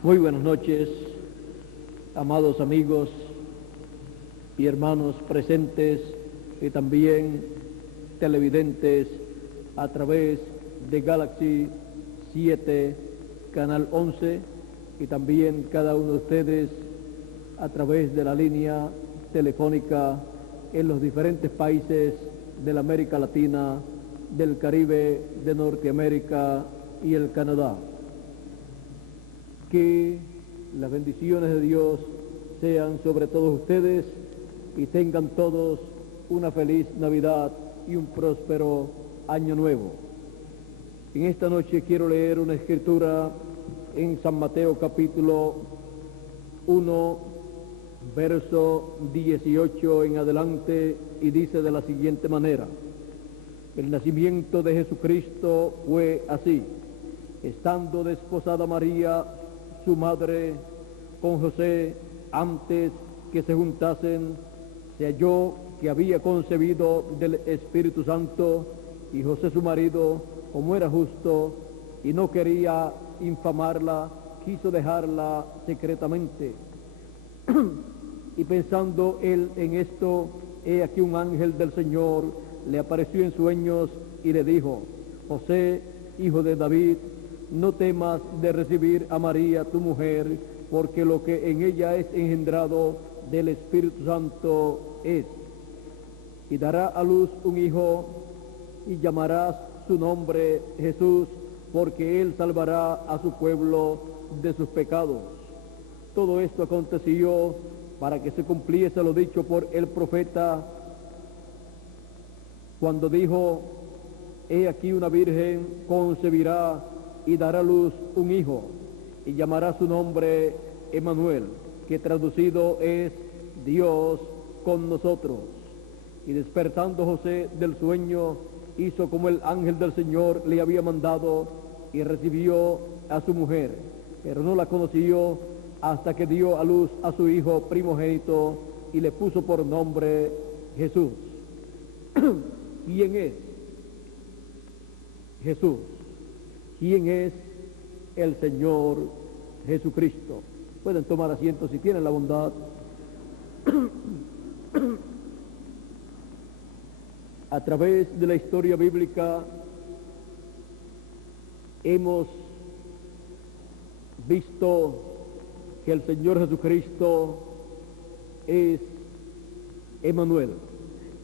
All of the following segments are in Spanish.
Muy buenas noches, amados amigos y hermanos presentes y también televidentes a través de Galaxy 7, Canal 11, y también cada uno de ustedes a través de la línea telefónica en los diferentes países de la América Latina, del Caribe, de Norteamérica y el Canadá. Que las bendiciones de Dios sean sobre todos ustedes y tengan todos una feliz Navidad y un próspero Año Nuevo. En esta noche quiero leer una escritura en San Mateo capítulo 1, verso 18 en adelante, y dice de la siguiente manera: el nacimiento de Jesucristo fue así. Estando desposada María, su madre, con José, antes que se juntasen, se halló que había concebido del Espíritu Santo, y José su marido, como era justo y no quería infamarla, quiso dejarla secretamente. Y pensando él en esto, he aquí un ángel del Señor le apareció en sueños y le dijo: José, hijo de David, no temas de recibir a María tu mujer, porque lo que en ella es engendrado del Espíritu Santo es. Y dará a luz un hijo, y llamarás su nombre Jesús, porque él salvará a su pueblo de sus pecados. Todo esto aconteció para que se cumpliese lo dicho por el profeta, cuando dijo: he aquí una virgen concebirá y dará a luz un hijo, y llamará su nombre Emmanuel, que traducido es Dios con nosotros. Y despertando José del sueño, hizo como el ángel del Señor le había mandado, y recibió a su mujer, pero no la conoció hasta que dio a luz a su hijo primogénito, y le puso por nombre Jesús. ¿Quién es Jesús? ¿Quién es el Señor Jesucristo? Pueden tomar asiento si tienen la bondad. A través de la historia bíblica hemos visto que el Señor Jesucristo es Emmanuel,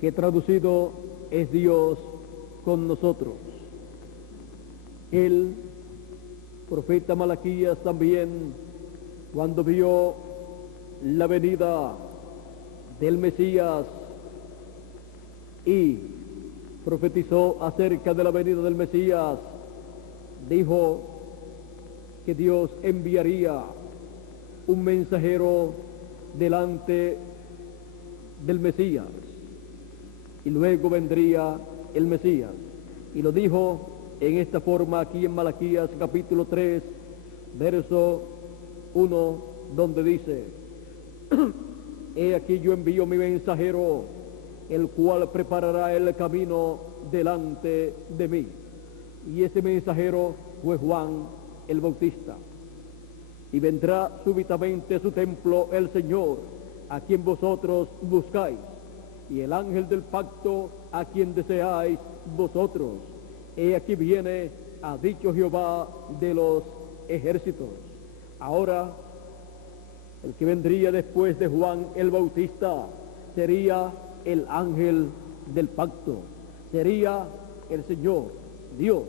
que traducido es Dios con nosotros. El profeta Malaquías también, cuando vio la venida del Mesías y profetizó acerca de la venida del Mesías, dijo que Dios enviaría un mensajero delante del Mesías, y luego vendría el Mesías. Y lo dijo en esta forma aquí en Malaquías capítulo 3, verso 1, donde dice: he aquí yo envío mi mensajero, el cual preparará el camino delante de mí. Y ese mensajero fue Juan el Bautista. Y vendrá súbitamente a su templo el Señor, a quien vosotros buscáis, y el ángel del pacto, a quien deseáis vosotros. He aquí viene, ha dicho Jehová de los ejércitos. Ahora, el que vendría después de Juan el Bautista sería el ángel del pacto, sería el Señor, Dios,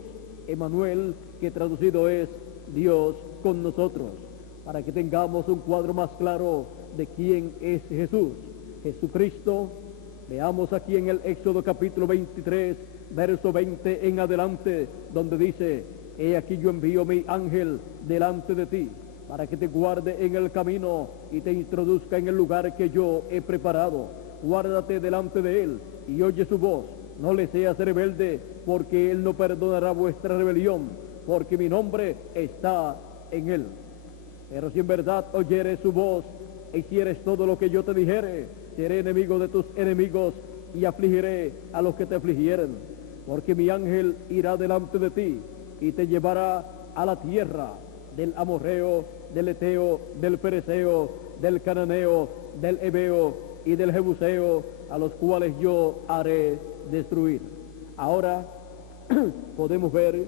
Emmanuel, que traducido es Dios con nosotros, para que tengamos un cuadro más claro de quién es Jesús. Jesucristo, veamos aquí en el Éxodo capítulo 23, verso 20 en adelante, donde dice: he aquí yo envío mi ángel delante de ti, para que te guarde en el camino y te introduzca en el lugar que yo he preparado. Guárdate delante de él y oye su voz, no le seas rebelde, porque él no perdonará vuestra rebelión, porque mi nombre está en él. Pero si en verdad oyeres su voz e hicieres todo lo que yo te dijere, seré enemigo de tus enemigos y afligiré a los que te afligieren. Porque mi ángel irá delante de ti y te llevará a la tierra del amorreo, del eteo, del pereceo, del cananeo, del heveo y del jebuseo, a los cuales yo haré destruir. Ahora podemos ver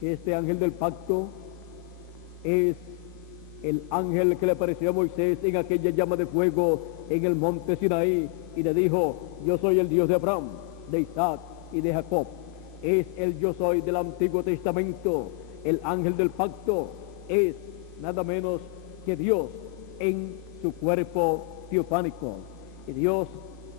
que este ángel del pacto es el ángel que le apareció a Moisés en aquella llama de fuego en el monte Sinaí y le dijo: yo soy el Dios de Abraham, de Isaac y de Jacob. Es el yo soy del Antiguo Testamento. El ángel del pacto es nada menos que Dios en su cuerpo teofánico. Y Dios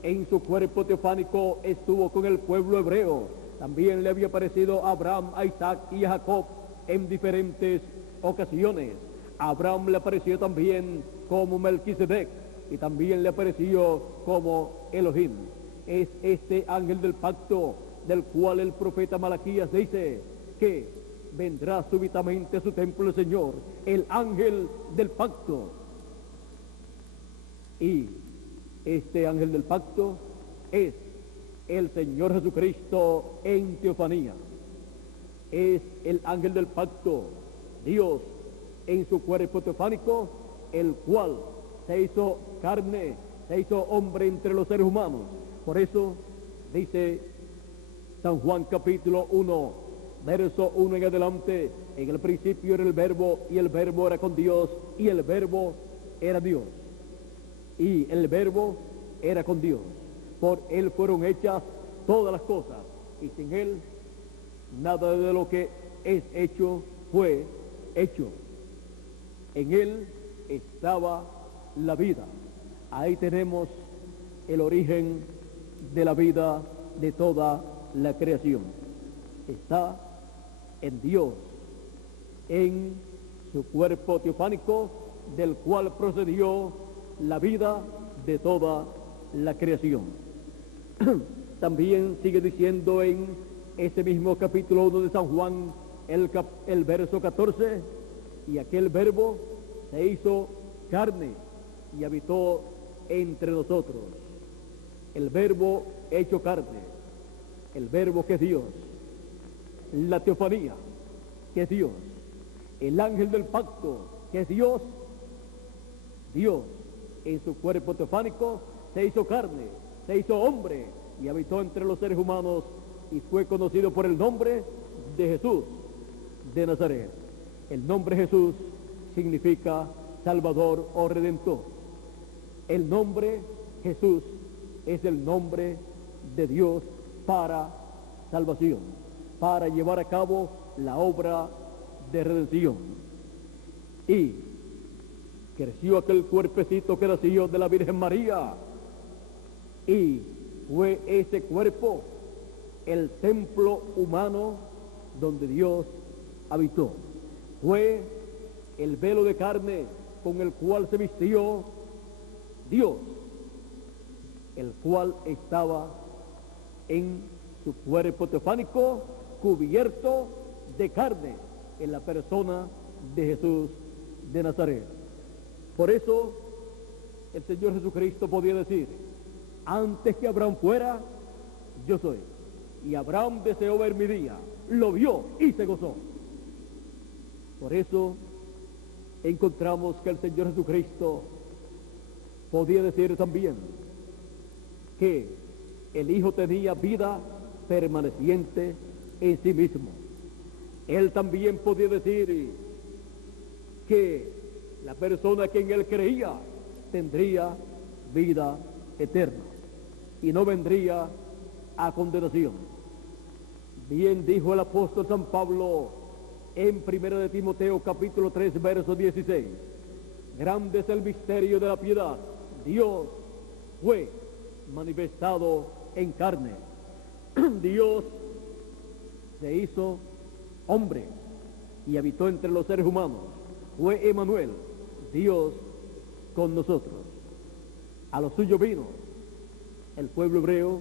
en su cuerpo teofánico estuvo con el pueblo hebreo. También le había aparecido a Abraham, a Isaac y a Jacob en diferentes ocasiones. A Abraham le apareció también como Melquisedec y también le apareció como Elohim. Es este ángel del pacto del cual el profeta Malaquías dice que vendrá súbitamente a su templo el Señor, el ángel del pacto. Y este ángel del pacto es el Señor Jesucristo en teofanía. Es el ángel del pacto, Dios en su cuerpo teofánico, el cual se hizo carne, se hizo hombre entre los seres humanos. Por eso dice San Juan capítulo 1, verso 1 en adelante: en el principio era el verbo, y el verbo era con Dios, y el verbo era Dios. Y el verbo era con Dios. Por él fueron hechas todas las cosas, y sin él nada de lo que es hecho fue hecho. En él estaba la vida. Ahí tenemos el origen de la vida de toda la creación. Está en Dios, en su cuerpo teofánico, del cual procedió la vida de toda la creación. También sigue diciendo en ese mismo capítulo 1 de San Juan, el verso 14: y aquel verbo se hizo carne y habitó entre nosotros. El verbo hecho carne, el verbo que es Dios, la teofanía que es Dios, el ángel del pacto que es Dios. Dios en su cuerpo teofánico se hizo carne, se hizo hombre y habitó entre los seres humanos, y fue conocido por el nombre de Jesús de Nazaret. El nombre Jesús significa Salvador o Redentor. El nombre Jesús es el nombre de Dios para salvación, para llevar a cabo la obra de redención. Y creció aquel cuerpecito que nació de la Virgen María, y fue ese cuerpo el templo humano donde Dios habitó. Fue el velo de carne con el cual se vistió Dios, el cual estaba en su cuerpo teofánico, cubierto de carne, en la persona de Jesús de Nazaret. Por eso el Señor Jesucristo podía decir: antes que Abraham fuera, yo soy. Y Abraham deseó ver mi día, lo vio y se gozó. Por eso encontramos que el Señor Jesucristo podía decir también que el Hijo tenía vida permaneciente en sí mismo. Él también podía decir que la persona que en él creía tendría vida eterna y no vendría a condenación. Bien dijo el apóstol San Pablo en 1 de Timoteo capítulo 3 verso 16: grande es el misterio de la piedad, Dios fue manifestado en carne. Dios se hizo hombre y habitó entre los seres humanos. Fue Emmanuel, Dios con nosotros. A los suyos vino el pueblo hebreo,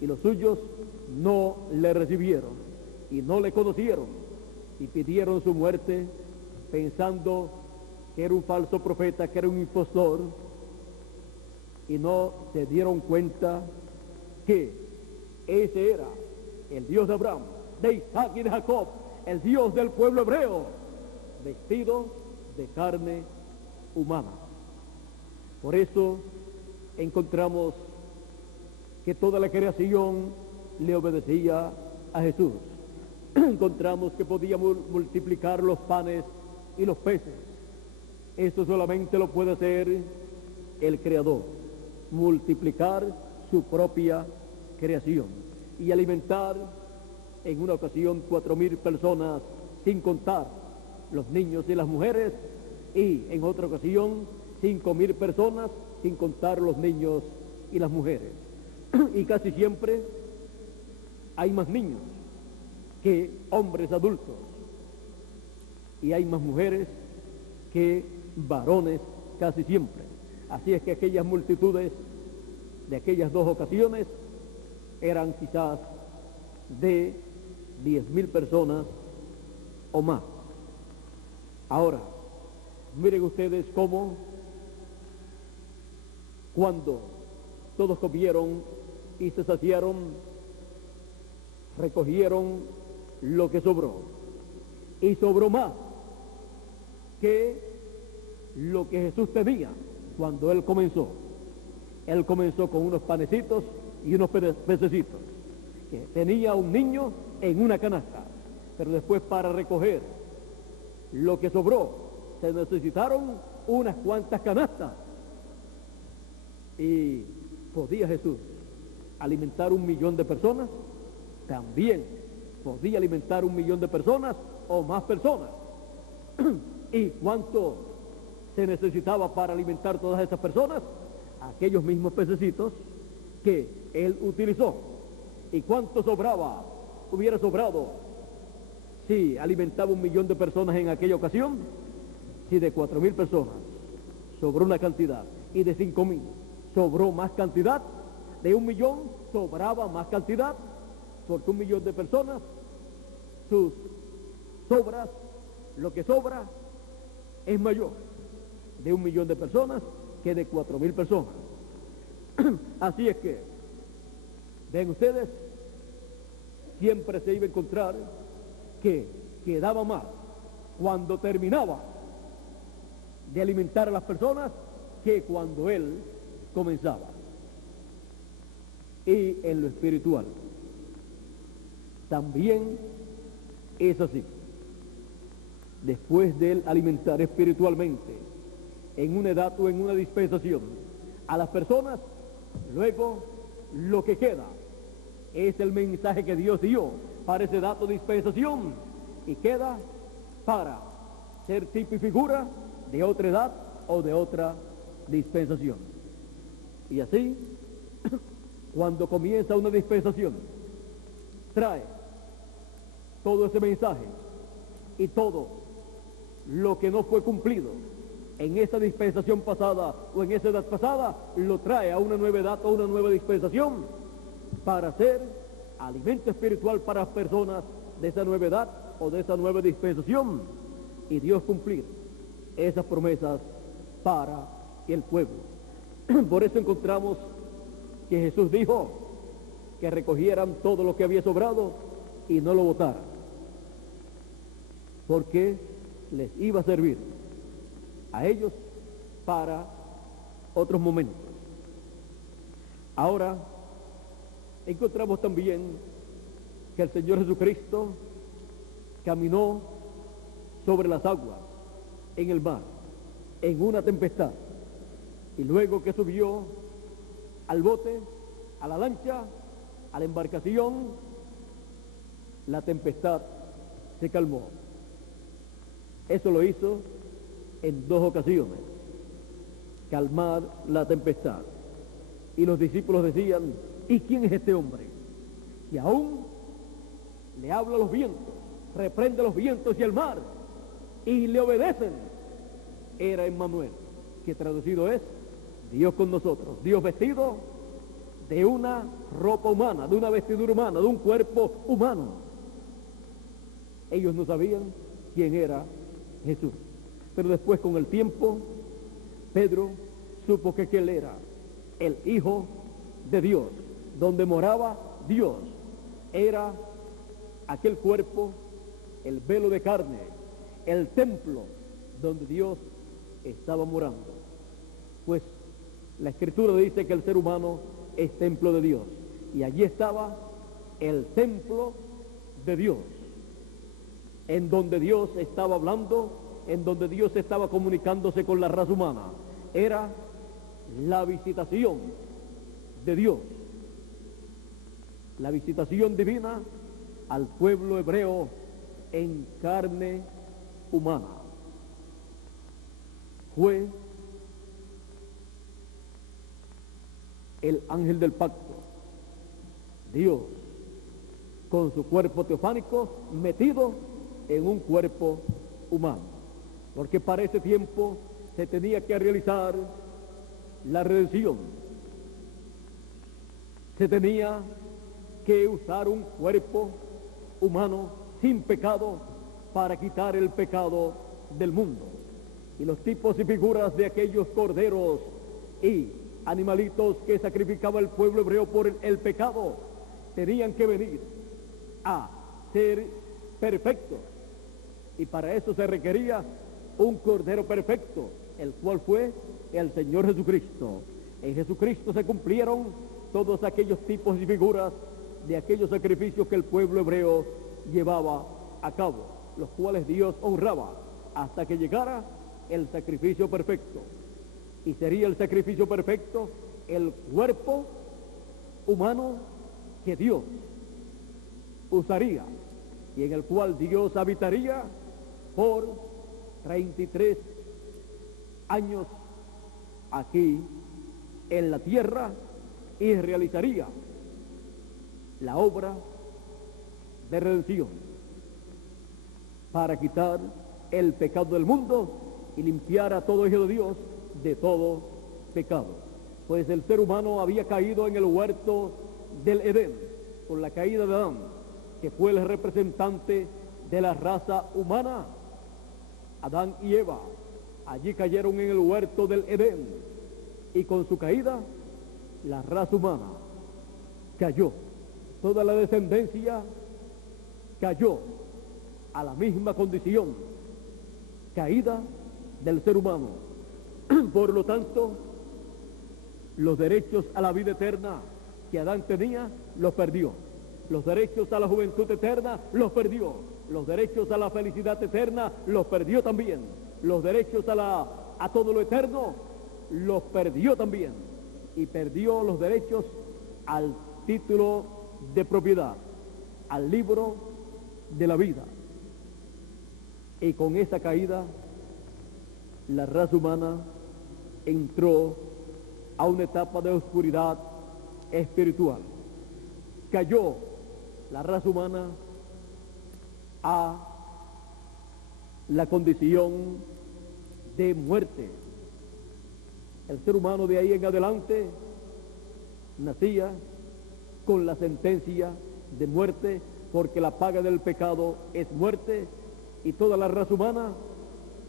y los suyos no le recibieron y no le conocieron, y pidieron su muerte pensando que era un falso profeta, que era un impostor, y no se dieron cuenta que ese era el Dios de Abraham, de Isaac y de Jacob, el Dios del pueblo hebreo, vestido de carne humana. Por eso encontramos que toda la creación le obedecía a Jesús. Encontramos que podía multiplicar los panes y los peces. Esto solamente lo puede hacer el Creador, multiplicar su propia creación y alimentar en una ocasión 4,000 personas, sin contar los niños y las mujeres, y en otra ocasión 5,000 personas, sin contar los niños y las mujeres. Y casi siempre hay más niños que hombres adultos, y hay más mujeres que varones casi siempre. Así es que aquellas multitudes de aquellas dos ocasiones eran quizás de 10,000 personas o más. Ahora, miren ustedes cómo cuando todos comieron y se saciaron, recogieron lo que sobró, y sobró más que lo que Jesús tenía cuando Él comenzó. Él comenzó con unos panecitos y unos pececitos que tenía un niño en una canasta, pero después, para recoger lo que sobró, se necesitaron unas cuantas canastas. Y podía Jesús alimentar 1,000,000 de personas, también podía alimentar 1,000,000 de personas o más personas. ¿Y cuánto se necesitaba para alimentar todas esas personas? Aquellos mismos pececitos que Él utilizó. ¿Y cuánto hubiera sobrado si alimentaba 1,000,000 de personas en aquella ocasión? Si de 4,000 personas sobró una cantidad y de 5,000 sobró más cantidad, de 1,000,000 sobraba más cantidad, porque 1,000,000 de personas, sus sobras, lo que sobra es mayor de 1,000,000 de personas que de 4,000 personas. Así es que, ven ustedes, siempre se iba a encontrar que quedaba más cuando terminaba de alimentar a las personas que cuando Él comenzaba. Y en lo espiritual también es así. Después de Él alimentar espiritualmente en una edad o en una dispensación a las personas, luego lo que queda es el mensaje que Dios dio para esa edad o dispensación, y queda para ser tipo y figura de otra edad o de otra dispensación. Y así, cuando comienza una dispensación, trae todo ese mensaje y todo lo que no fue cumplido en esa dispensación pasada o en esa edad pasada, lo trae a una nueva edad o una nueva dispensación para ser alimento espiritual para las personas de esa nueva edad o de esa nueva dispensación, y Dios cumplir esas promesas para el pueblo. Por eso encontramos que Jesús dijo que recogieran todo lo que había sobrado y no lo botaran, porque les iba a servir a ellos para otros momentos. Ahora encontramos también que el Señor Jesucristo caminó sobre las aguas en el mar, en una tempestad, y luego que subió al bote, a la lancha, a la embarcación, la tempestad se calmó. Eso lo hizo en 2 ocasiones, calmar la tempestad. Y los discípulos decían: ¿y quién es este hombre que aún le habla a los vientos, reprende los vientos y el mar, y le obedecen? Era Emmanuel, que traducido es Dios con nosotros, Dios vestido de una ropa humana, de una vestidura humana, de un cuerpo humano. Ellos no sabían quién era Jesús, pero después, con el tiempo, Pedro supo que él era el Hijo de Dios, donde moraba Dios. Era aquel cuerpo, el velo de carne, el templo donde Dios estaba morando. Pues la Escritura dice que el ser humano es templo de Dios, y allí estaba el templo de Dios, en donde Dios estaba hablando, en donde Dios estaba comunicándose con la raza humana. Era la visitación de Dios, la visitación divina al pueblo hebreo en carne humana. Fue el ángel del pacto, Dios, con su cuerpo teofánico metido en un cuerpo humano, porque para ese tiempo se tenía que realizar la redención. Se tenía que usar un cuerpo humano sin pecado para quitar el pecado del mundo. Y los tipos y figuras de aquellos corderos y animalitos que sacrificaba el pueblo hebreo por el pecado tenían que venir a ser perfectos, y para eso se requería un cordero perfecto, el cual fue el Señor Jesucristo. En Jesucristo se cumplieron todos aquellos tipos y figuras de aquellos sacrificios que el pueblo hebreo llevaba a cabo, los cuales Dios honraba hasta que llegara el sacrificio perfecto. Y sería el sacrificio perfecto el cuerpo humano que Dios usaría y en el cual Dios habitaría por 33 años aquí en la tierra, y realizaría la obra de redención para quitar el pecado del mundo y limpiar a todo hijo de Dios de todo pecado. Pues el ser humano había caído en el huerto del Edén por la caída de Adán, que fue el representante de la raza humana. Adán y Eva allí cayeron en el huerto del Edén, y con su caída la raza humana cayó. Toda la descendencia cayó a la misma condición caída del ser humano. Por lo tanto, los derechos a la vida eterna que Adán tenía, los perdió. Los derechos a la juventud eterna, los perdió. Los derechos a la felicidad eterna, los perdió también. Los derechos a todo lo eterno, los perdió también. Y perdió los derechos al título de propiedad, al libro de la vida. Y con esa caída, la raza humana entró a una etapa de oscuridad espiritual. Cayó la raza humana a la condición de muerte. El ser humano de ahí en adelante nacía con la sentencia de muerte, porque la paga del pecado es muerte, y toda la raza humana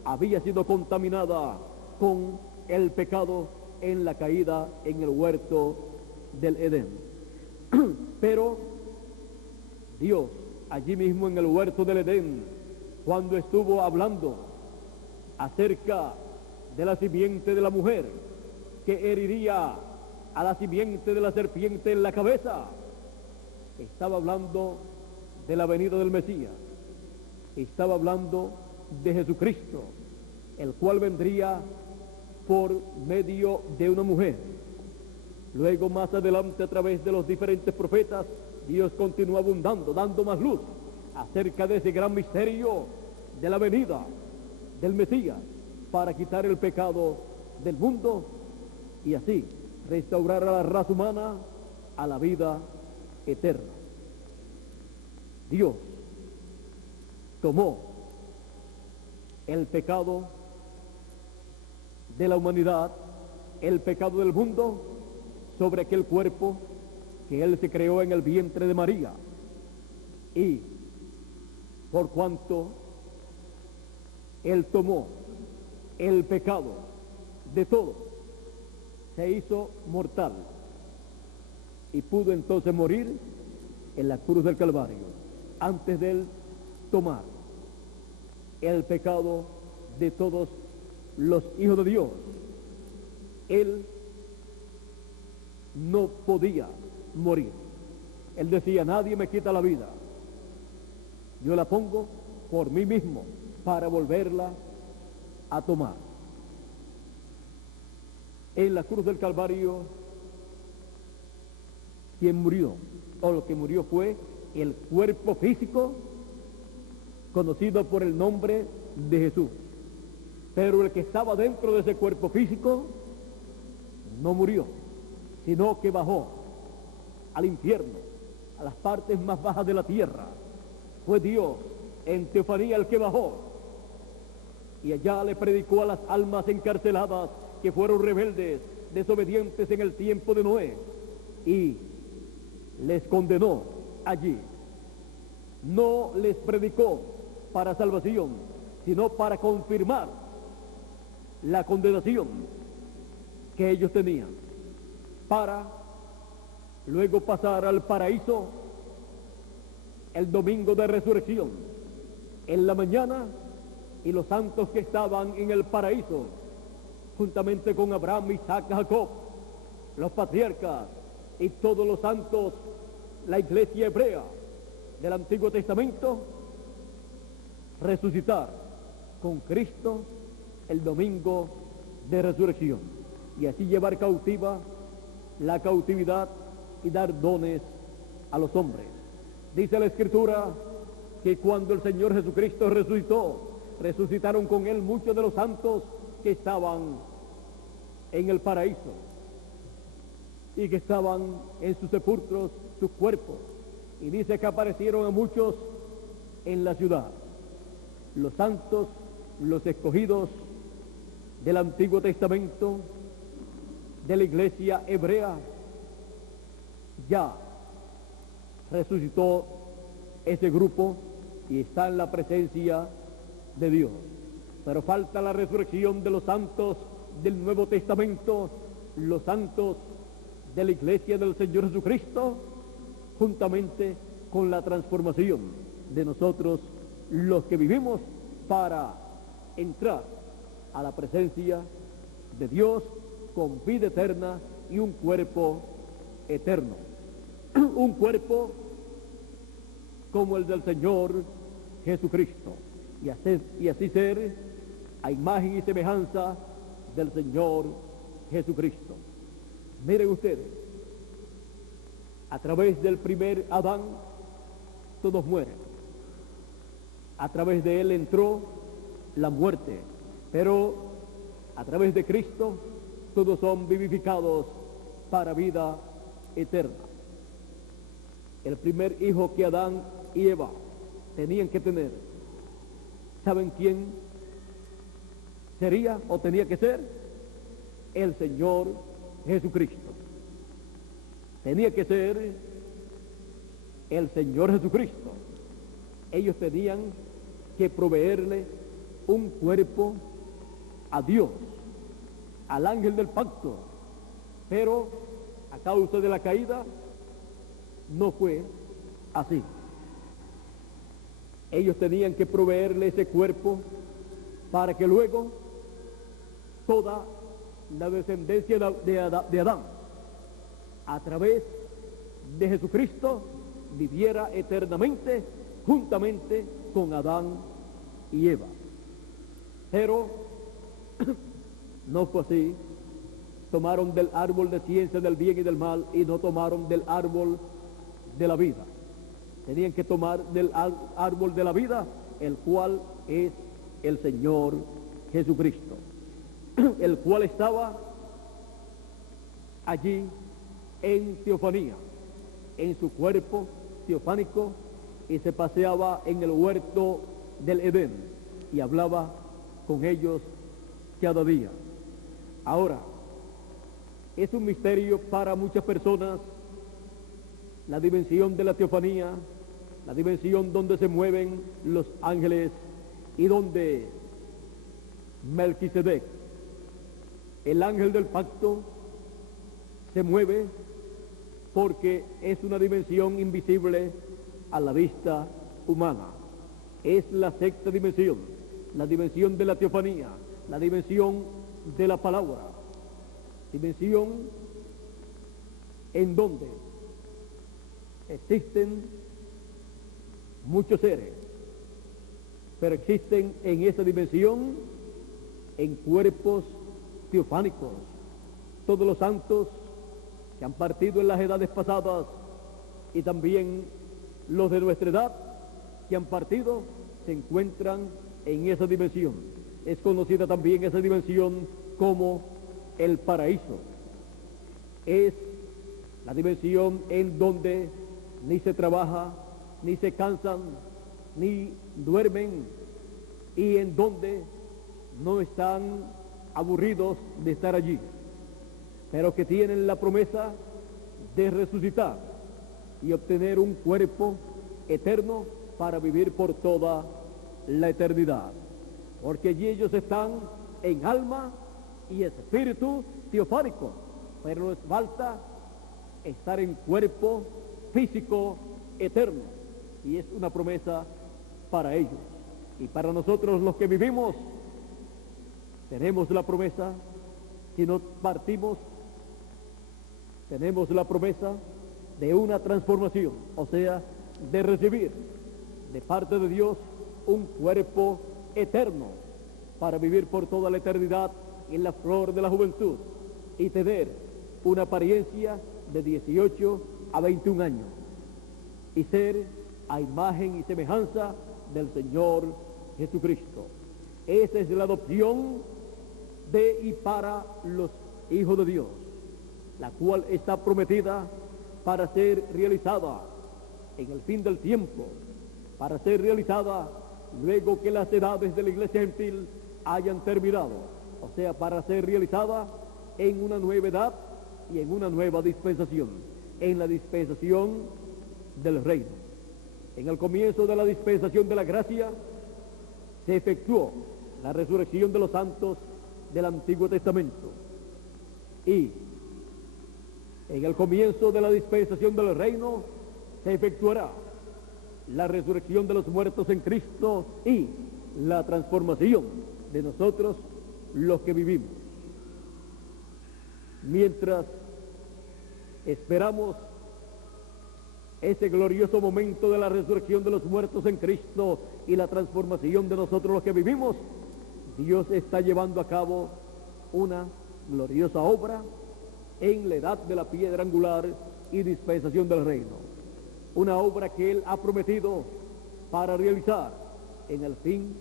había sido contaminada con el pecado en la caída en el huerto del Edén. Pero Dios, allí mismo en el huerto del Edén, cuando estuvo hablando acerca de la simiente de la mujer que heriría a la simiente de la serpiente en la cabeza, estaba hablando de la venida del Mesías, estaba hablando de Jesucristo, el cual vendría por medio de una mujer. Luego, más adelante, a través de los diferentes profetas, Dios continúa abundando, dando más luz acerca de ese gran misterio de la venida del Mesías para quitar el pecado del mundo y así restaurar a la raza humana a la vida eterna. Dios tomó el pecado de la humanidad, el pecado del mundo, sobre aquel cuerpo que Él se creó en el vientre de María, y por cuanto Él tomó el pecado de todo, se hizo mortal y pudo entonces morir en la cruz del Calvario. Antes de Él tomar el pecado de todos los hijos de Dios. Él no podía morir. Él decía, nadie me quita la vida. Yo la pongo por mí mismo para volverla a tomar. En la cruz del Calvario, quien murió, o lo que murió fue el cuerpo físico conocido por el nombre de Jesús. Pero el que estaba dentro de ese cuerpo físico no murió, sino que bajó al infierno, a las partes más bajas de la tierra. Fue Dios en teofanía el que bajó, y allá le predicó a las almas encarceladas que fueron rebeldes, desobedientes en el tiempo de Noé, y les condenó allí. No les predicó para salvación, sino para confirmar la condenación que ellos tenían, para luego pasar al paraíso el domingo de resurrección, en la mañana, y los santos que estaban en el paraíso, juntamente con Abraham, Isaac, Jacob, los patriarcas y todos los santos, la iglesia hebrea del Antiguo Testamento, resucitar con Cristo el domingo de resurrección, y así llevar cautiva la cautividad y dar dones a los hombres. Dice la Escritura que cuando el Señor Jesucristo resucitó, resucitaron con él muchos de los santos que estaban en el paraíso y que estaban en sus sepulcros, sus cuerpos, y dice que aparecieron a muchos en la ciudad. Los santos, los escogidos del Antiguo Testamento, de la iglesia hebrea, ya resucitó ese grupo y está en la presencia de Dios. Pero falta la resurrección de los santos del Nuevo Testamento, los santos de la iglesia del Señor Jesucristo, juntamente con la transformación de nosotros, los que vivimos para entrar a la presencia de Dios con vida eterna y un cuerpo eterno. Un cuerpo como el del Señor Jesucristo, y así ser a imagen y semejanza del Señor Jesucristo. Miren ustedes, a través del primer Adán todos mueren. A través de él entró la muerte, pero a través de Cristo todos son vivificados para vida eterna. El primer hijo que Adán y Eva tenían que tener, ¿saben quién sería o tenía que ser? El Señor Jesucristo. Tenía que ser el Señor Jesucristo. Ellos tenían que proveerle un cuerpo a Dios, al ángel del pacto, pero a causa de la caída no fue así. Ellos tenían que proveerle ese cuerpo para que luego toda la descendencia de Adán, a través de Jesucristo, viviera eternamente juntamente con Adán y Eva. Pero no fue así. Tomaron del árbol de ciencia del bien y del mal y no tomaron del árbol de la vida. Tenían que tomar del árbol de la vida, el cual es el Señor Jesucristo, el cual estaba allí en teofanía, en su cuerpo teofánico, y se paseaba en el huerto del Edén y hablaba con ellos cada día. Ahora, es un misterio para muchas personas la dimensión de la teofanía, la dimensión donde se mueven los ángeles y donde Melquisedec, el ángel del pacto, se mueve, porque es una dimensión invisible a la vista humana. Es la sexta dimensión, la dimensión de la teofanía, la dimensión de la palabra, dimensión en donde existen muchos seres, pero existen en esa dimensión en cuerpos teofánicos. Todos los santos que han partido en las edades pasadas y también los de nuestra edad que han partido se encuentran en esa dimensión. Es conocida también esa dimensión como el paraíso. Es la dimensión en donde ni se trabaja, ni se cansan, ni duermen, y en donde no están aburridos de estar allí, pero que tienen la promesa de resucitar y obtener un cuerpo eterno para vivir por toda la eternidad, porque allí ellos están en alma y espíritu teofánico, pero les falta estar en cuerpo físico eterno, y es una promesa para ellos. Y para nosotros los que vivimos tenemos la promesa, si no partimos, tenemos la promesa de una transformación, o sea, de recibir de parte de Dios un cuerpo eterno para vivir por toda la eternidad en la flor de la juventud y tener una apariencia de 18 a 21 años y ser a imagen y semejanza del Señor Jesucristo. Esa es la adopción de y para los hijos de Dios, la cual está prometida para ser realizada en el fin del tiempo, para ser realizada luego que las edades de la iglesia gentil hayan terminado, o sea, para ser realizada en una nueva edad y en una nueva dispensación, en la dispensación del reino. En el comienzo de la dispensación de la gracia se efectuó la resurrección de los santos del Antiguo Testamento, y en el comienzo de la dispensación del reino se efectuará la resurrección de los muertos en Cristo y la transformación de nosotros los que vivimos. Mientras esperamos ese glorioso momento de la resurrección de los muertos en Cristo y la transformación de nosotros los que vivimos, Dios está llevando a cabo una gloriosa obra en la edad de la piedra angular y dispensación del reino. Una obra que Él ha prometido para realizar en el fin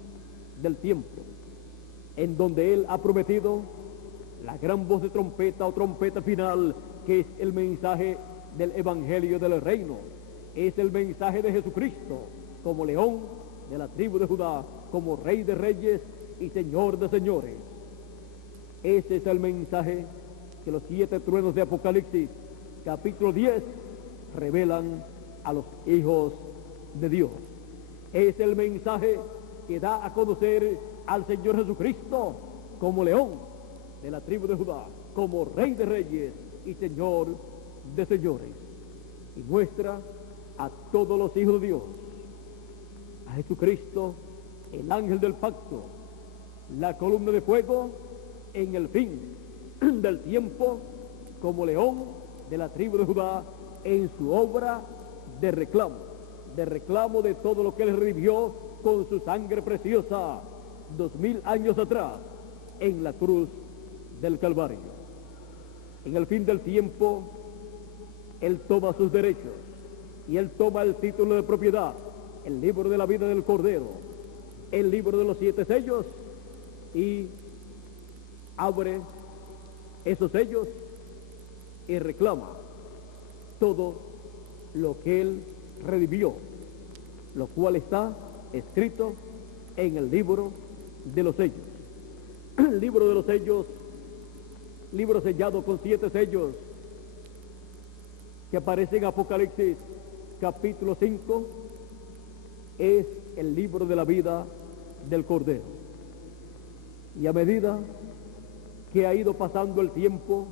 del tiempo, en donde Él ha prometido la gran voz de trompeta o trompeta final, que es el mensaje del Evangelio del reino. Es el mensaje de Jesucristo como león de la tribu de Judá, como Rey de reyes y Señor de señores. Ese es el mensaje que los 7 truenos de Apocalipsis, capítulo 10, revelan a los hijos de Dios. Es el mensaje que da a conocer al Señor Jesucristo como león de la tribu de Judá, como Rey de reyes y Señor de señores, y muestra a todos los hijos de Dios a Jesucristo, el ángel del pacto, la columna de fuego en el fin del tiempo, como león de la tribu de Judá, en su obra de reclamo de todo lo que él redimió con su sangre preciosa 2000 años atrás en la cruz del Calvario. En el fin del tiempo él toma sus derechos y él toma el título de propiedad, el libro de la vida del Cordero, el libro de los 7 sellos, y abre esos sellos y reclama todo lo que él redimió, lo cual está escrito en el libro de los sellos. El libro de los sellos, libro sellado con 7 sellos, que aparece en Apocalipsis capítulo 5, es el libro de la vida del Cordero. Y a medida que ha ido pasando el tiempo,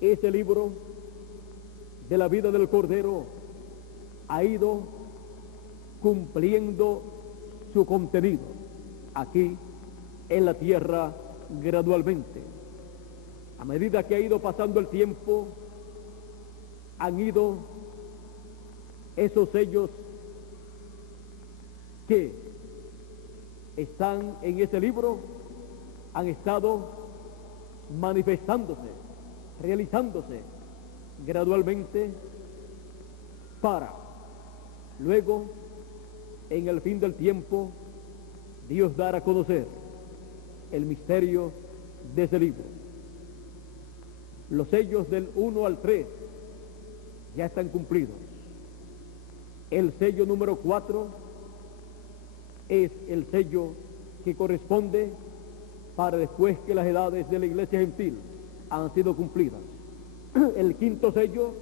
ese libro de la vida del Cordero ha ido cumpliendo su contenido, aquí en la tierra gradualmente. A medida que ha ido pasando el tiempo, han ido esos sellos que están en ese libro, han estado manifestándose, realizándose gradualmente para luego, en el fin del tiempo, Dios dar a conocer el misterio de ese libro. Los sellos del 1 al 3 ya están cumplidos. El sello número 4 es el sello que corresponde para después que las edades de la iglesia gentil han sido cumplidas. El quinto sello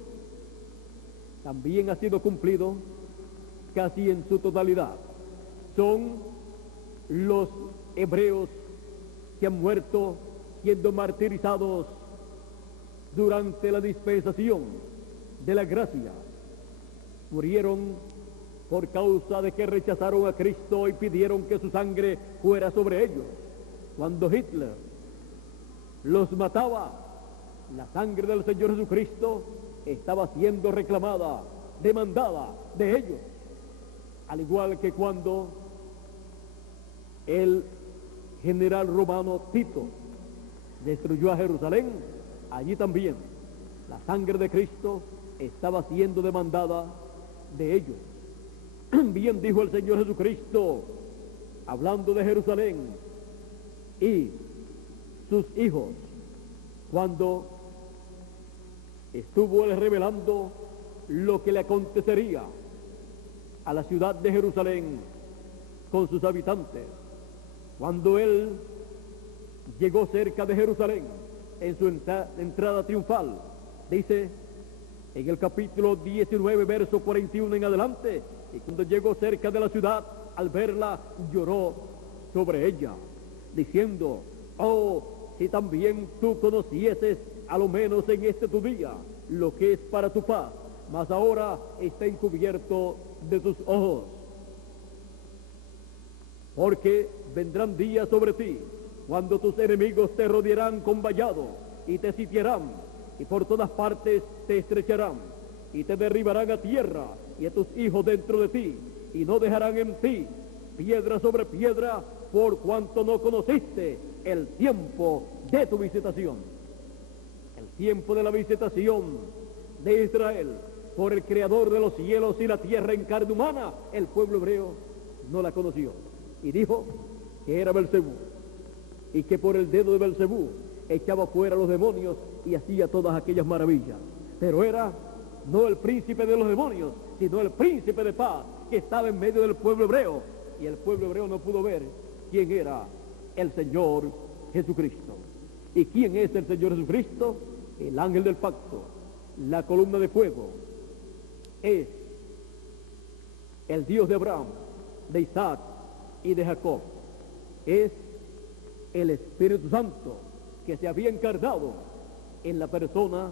también ha sido cumplido casi en su totalidad. Son los hebreos que han muerto siendo martirizados durante la dispensación de la gracia. Murieron por causa de que rechazaron a Cristo y pidieron que su sangre fuera sobre ellos. Cuando Hitler los mataba, la sangre del Señor Jesucristo estaba siendo reclamada, demandada de ellos. Al igual que cuando el general romano Tito destruyó a Jerusalén, allí también la sangre de Cristo estaba siendo demandada de ellos. Bien dijo el Señor Jesucristo, hablando de Jerusalén y sus hijos, cuando estuvo él revelando lo que le acontecería a la ciudad de Jerusalén con sus habitantes. Cuando él llegó cerca de Jerusalén en su entrada triunfal, dice en el capítulo 19, verso 41 en adelante, y cuando llegó cerca de la ciudad, al verla, lloró sobre ella, diciendo: oh, si también tú conocieses, a lo menos en este tu día, lo que es para tu paz, mas ahora está encubierto de tus ojos. Porque vendrán días sobre ti, cuando tus enemigos te rodearán con vallado, y te sitiarán, y por todas partes te estrecharán, y te derribarán a tierra, y a tus hijos dentro de ti, y no dejarán en ti piedra sobre piedra, por cuanto no conociste el tiempo de tu visitación. El tiempo de la visitación de Israel por el Creador de los cielos y la tierra en carne humana, el pueblo hebreo no la conoció. Y dijo que era Belcebú, y que por el dedo de Belcebú echaba fuera a los demonios y hacía todas aquellas maravillas. Pero era no el príncipe de los demonios, sino el príncipe de paz que estaba en medio del pueblo hebreo, y el pueblo hebreo no pudo ver quién era el Señor Jesucristo. ¿Y quién es el Señor Jesucristo? El ángel del pacto, la columna de fuego, es el Dios de Abraham, de Isaac y de Jacob. Es el Espíritu Santo que se había encarnado en la persona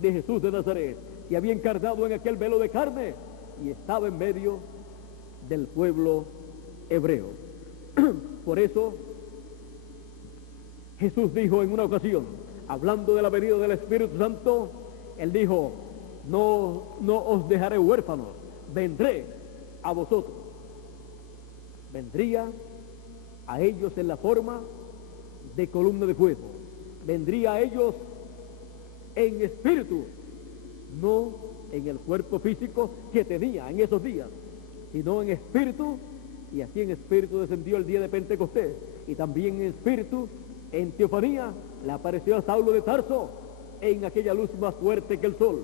de Jesús de Nazaret, se había encarnado en aquel velo de carne y estaba en medio del pueblo hebreo. Por eso Jesús dijo en una ocasión, hablando de la venida del Espíritu Santo, él dijo: no os dejaré huérfanos, vendré a vosotros. Vendría a ellos en la forma de columna de fuego, vendría a ellos en espíritu, no en el cuerpo físico que tenía en esos días, sino en espíritu. Y así en espíritu descendió el día de Pentecostés, y también en espíritu, en teofanía, le apareció a Saulo de Tarso en aquella luz más fuerte que el sol,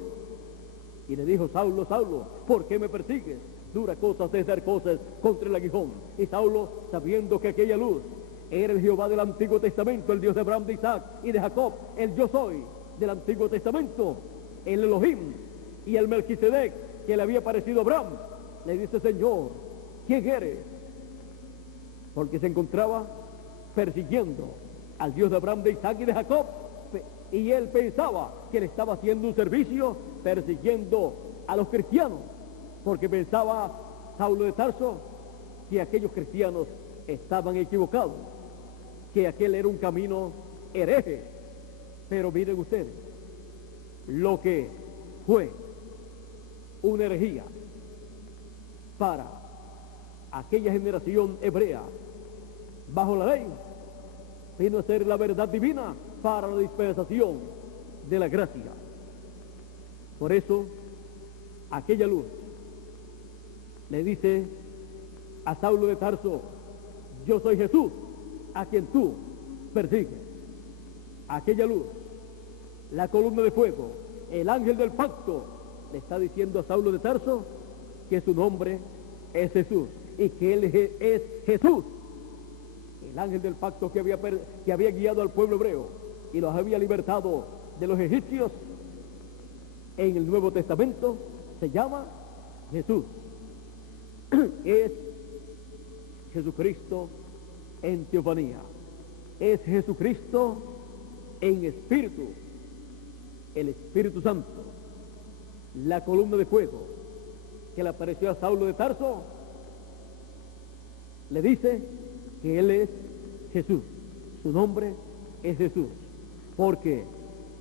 y le dijo: Saulo, Saulo, ¿por qué me persigues? Dura cosas es dar cosas contra el aguijón. Y Saulo, sabiendo que aquella luz era el Jehová del Antiguo Testamento, el Dios de Abraham, de Isaac y de Jacob, el yo soy del Antiguo Testamento, el Elohim y el Melquisedec que le había parecido a Abraham, le dice: Señor, ¿quién eres? Porque se encontraba persiguiendo al Dios de Abraham, de Isaac y de Jacob, y él pensaba que le estaba haciendo un servicio persiguiendo a los cristianos, porque pensaba Saulo de Tarso que aquellos cristianos estaban equivocados, que aquel era un camino hereje. Pero miren ustedes, lo que fue una herejía para aquella generación hebrea bajo la ley, vino a ser la verdad divina para la dispensación de la gracia. Por eso, aquella luz le dice a Saulo de Tarso: yo soy Jesús, a quien tú persigues. Aquella luz, la columna de fuego, el ángel del pacto, le está diciendo a Saulo de Tarso que su nombre es Jesús y que él es Jesús, el ángel del pacto que había guiado al pueblo hebreo y los había libertado de los egipcios. En el Nuevo Testamento se llama Jesús. Es Jesucristo en teofanía, es Jesucristo en espíritu, el Espíritu Santo, la columna de fuego que le apareció a Saulo de Tarso, le dice que él es Jesús, su nombre es Jesús, porque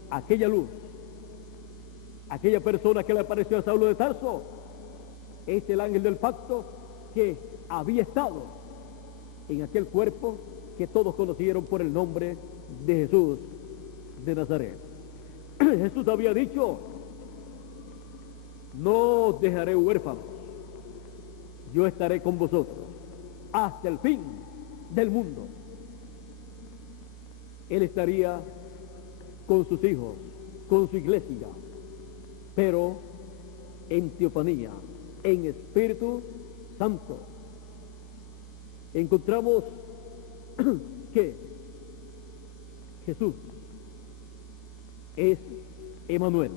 aquella luz, aquella persona que le apareció a Saulo de Tarso, es el ángel del pacto que había estado en aquel cuerpo que todos conocieron por el nombre de Jesús de Nazaret. Jesús había dicho: no os dejaré huérfanos, yo estaré con vosotros hasta el fin del mundo. Él estaría con sus hijos, con su iglesia, pero en teofanía, en Espíritu Santo. Encontramos que Jesús es Emmanuel,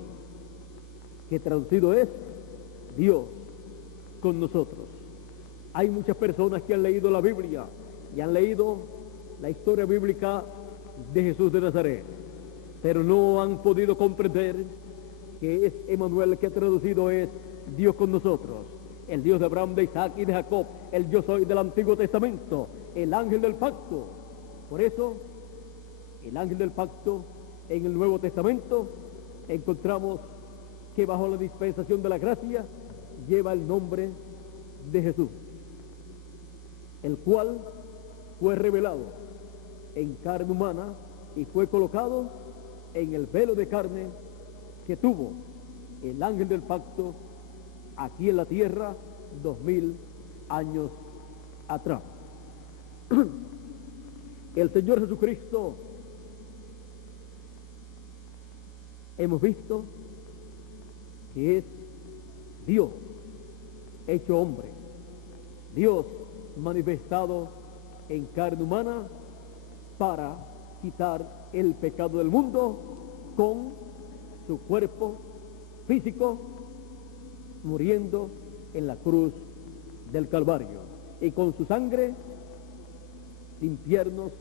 que traducido es Dios con nosotros. Hay muchas personas que han leído la Biblia y han leído la historia bíblica de Jesús de Nazaret, pero no han podido comprender que es Emmanuel, que traducido es Dios con nosotros, el Dios de Abraham, de Isaac y de Jacob, el yo soy del Antiguo Testamento, el ángel del pacto. Por eso, el ángel del pacto en el Nuevo Testamento encontramos que bajo la dispensación de la gracia lleva el nombre de Jesús, el cual fue revelado en carne humana y fue colocado en el velo de carne que tuvo el ángel del pacto aquí en la tierra 2000 años atrás. El Señor Jesucristo, hemos visto que es Dios hecho hombre, Dios manifestado en carne humana para quitar el pecado del mundo con su cuerpo físico, muriendo en la cruz del Calvario, y con su sangre limpiarnos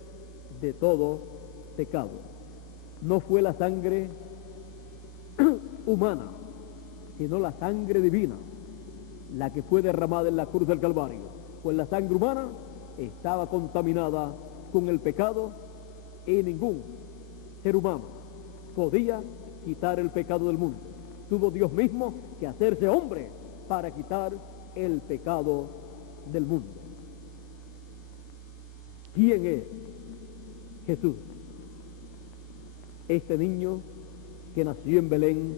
de todo pecado. No fue la sangre humana, sino la sangre divina la que fue derramada en la cruz del Calvario, pues la sangre humana estaba contaminada con el pecado y ningún ser humano podía quitar el pecado del mundo. Tuvo Dios mismo que hacerse hombre para quitar el pecado del mundo. ¿Quién es Jesús? Este niño que nació en Belén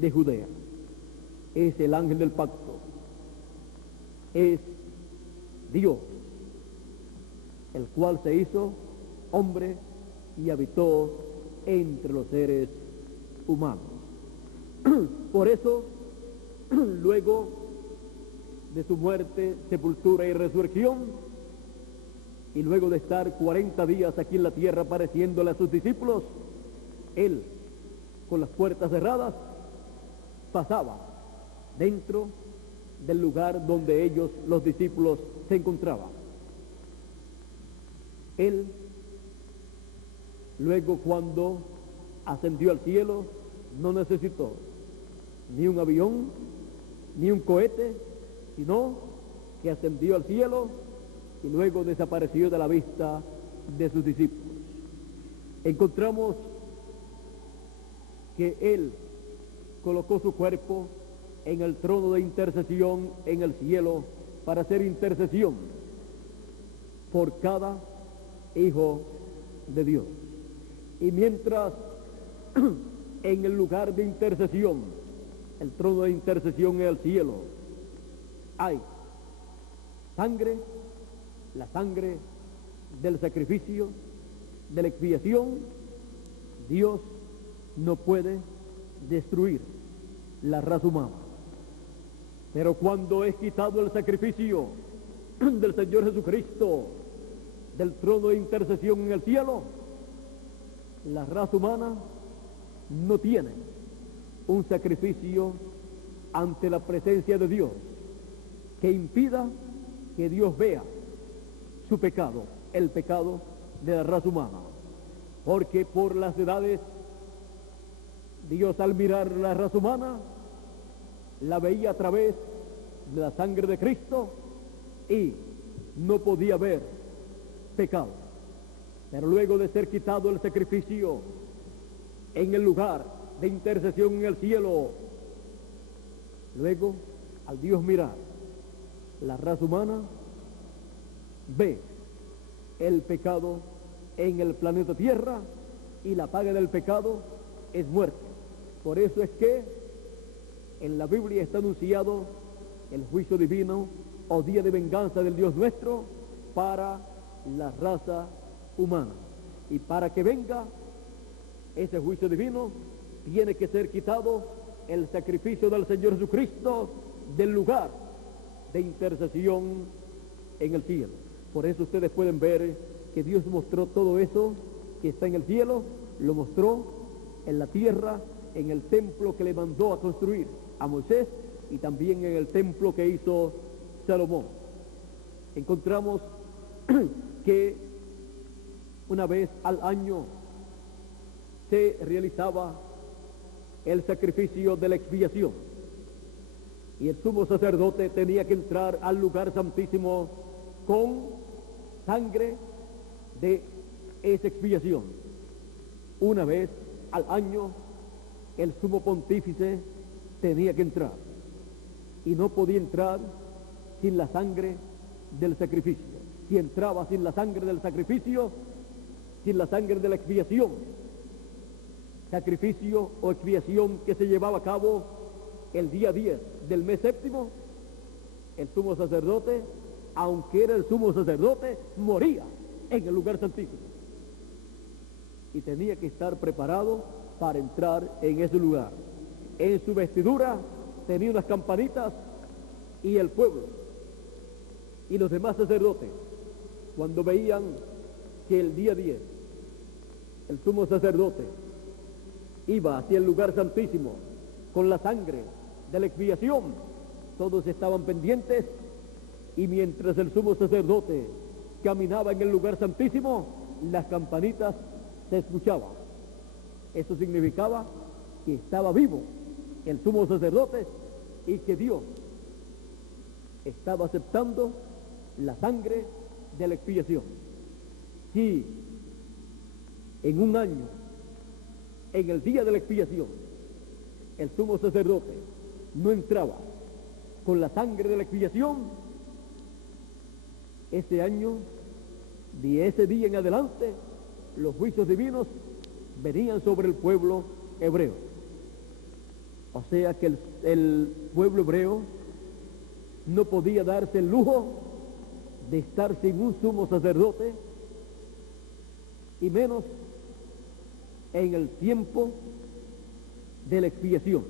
de Judea es el ángel del pacto, es Dios, el cual se hizo hombre y habitó entre los seres humanos. Por eso, luego de su muerte, sepultura y resurrección, y luego de estar 40 días aquí en la tierra apareciéndole a sus discípulos, él, con las puertas cerradas, pasaba dentro del lugar donde ellos, los discípulos, se encontraban. Él, luego cuando ascendió al cielo, no necesitó ni un avión, ni un cohete, sino que ascendió al cielo y luego desapareció de la vista de sus discípulos. Encontramos que Él colocó su cuerpo en el trono de intercesión en el cielo para hacer intercesión por cada hijo de Dios. Y mientras en el lugar de intercesión, el trono de intercesión en el cielo, hay sangre, la sangre del sacrificio, de la expiación, Dios no puede destruir la raza humana. Pero cuando es quitado el sacrificio del Señor Jesucristo del trono de intercesión en el cielo, la raza humana no tiene un sacrificio ante la presencia de Dios que impida que Dios vea su pecado, el pecado de la raza humana. Porque por las edades, Dios al mirar la raza humana, la veía a través de la sangre de Cristo y no podía ver pecado. Pero luego de ser quitado el sacrificio en el lugar de intercesión en el cielo, luego al Dios mirar la raza humana, ve el pecado en el planeta Tierra y la paga del pecado es muerte. Por eso es que en la Biblia está anunciado el juicio divino o día de venganza del Dios nuestro para la raza humana. Y para que venga ese juicio divino, tiene que ser quitado el sacrificio del Señor Jesucristo del lugar de intercesión en el cielo. Por eso ustedes pueden ver que Dios mostró todo eso que está en el cielo, lo mostró en la tierra, en el templo que le mandó a construir a Moisés y también en el templo que hizo Salomón. Encontramos que una vez al año se realizaba el sacrificio de la expiación y el sumo sacerdote tenía que entrar al lugar santísimo con sangre de esa expiación. Una vez al año el sumo pontífice tenía que entrar y no podía entrar sin la sangre del sacrificio. Si entraba sin la sangre del sacrificio, sin la sangre de la expiación, sacrificio o expiación que se llevaba a cabo el día 10 del mes séptimo, el sumo sacerdote, aunque era el sumo sacerdote, moría en el lugar santísimo y tenía que estar preparado para entrar en ese lugar. En su vestidura tenía unas campanitas y el pueblo y los demás sacerdotes, cuando veían que el día 10 el sumo sacerdote iba hacia el lugar santísimo con la sangre de la expiación, todos estaban pendientes y mientras el sumo sacerdote caminaba en el lugar santísimo, las campanitas se escuchaban. Eso significaba que estaba vivo el sumo sacerdote y que Dios estaba aceptando la sangre de la expiación. Si en un año, en el día de la expiación, el sumo sacerdote no entraba con la sangre de la expiación, ese año, de ese día en adelante, los juicios divinos venían sobre el pueblo hebreo. O sea que el pueblo hebreo no podía darse el lujo de estar sin un sumo sacerdote, y menos en el tiempo de la expiación,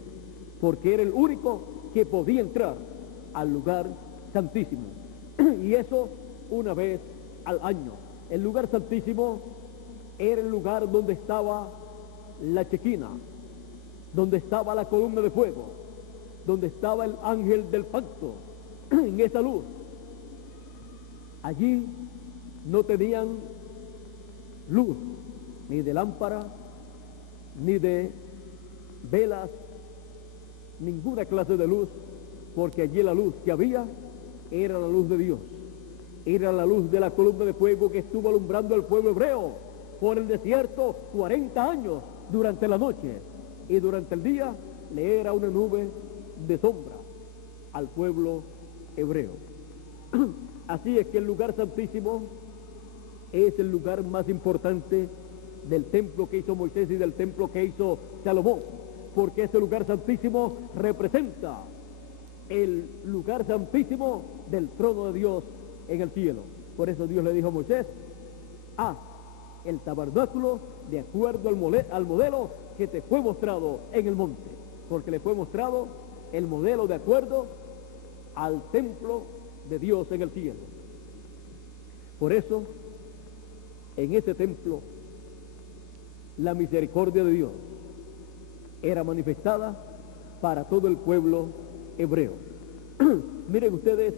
porque era el único que podía entrar al lugar santísimo, y eso una vez al año. El lugar santísimo era el lugar donde estaba la chequina, donde estaba la columna de fuego, donde estaba el ángel del pacto, en esa luz. Allí no tenían luz, ni de lámpara, ni de velas, ninguna clase de luz, porque allí la luz que había era la luz de Dios. Era la luz de la columna de fuego que estuvo alumbrando al pueblo hebreo por el desierto 40 años durante la noche, y durante el día le era una nube de sombra al pueblo hebreo. Así es que el lugar santísimo es el lugar más importante del templo que hizo Moisés y del templo que hizo Salomón, porque ese lugar santísimo representa el lugar santísimo del trono de Dios en el cielo. Por eso Dios le dijo a Moisés: haz el tabernáculo de acuerdo al modelo que te fue mostrado en el monte, porque le fue mostrado el modelo de acuerdo al templo de Dios en el cielo. Por eso, en ese templo, la misericordia de Dios era manifestada para todo el pueblo hebreo. Miren ustedes,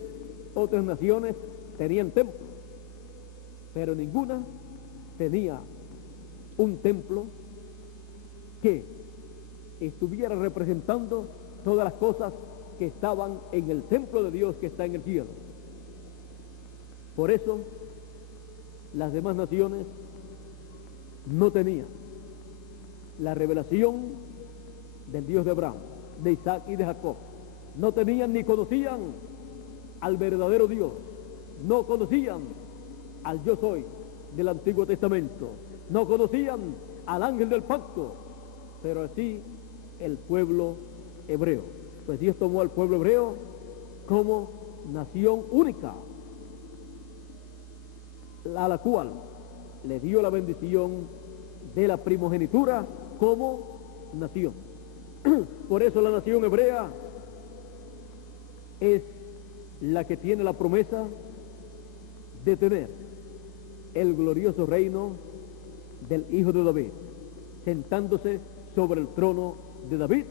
otras naciones tenían templos, pero ninguna tenía un templo que estuviera representando todas las cosas que estaban en el templo de Dios que está en el cielo. Por eso, las demás naciones no tenían la revelación del Dios de Abraham, de Isaac y de Jacob. No tenían ni conocían al verdadero Dios. No conocían al Yo Soy del Antiguo Testamento. No conocían al ángel del pacto. Pero así el pueblo hebreo. Pues Dios tomó al pueblo hebreo como nación única, a la cual le dio la bendición de la primogenitura como nación. Por eso la nación hebrea es la que tiene la promesa de tener el glorioso reino del Hijo de David, sentándose sobre el trono de David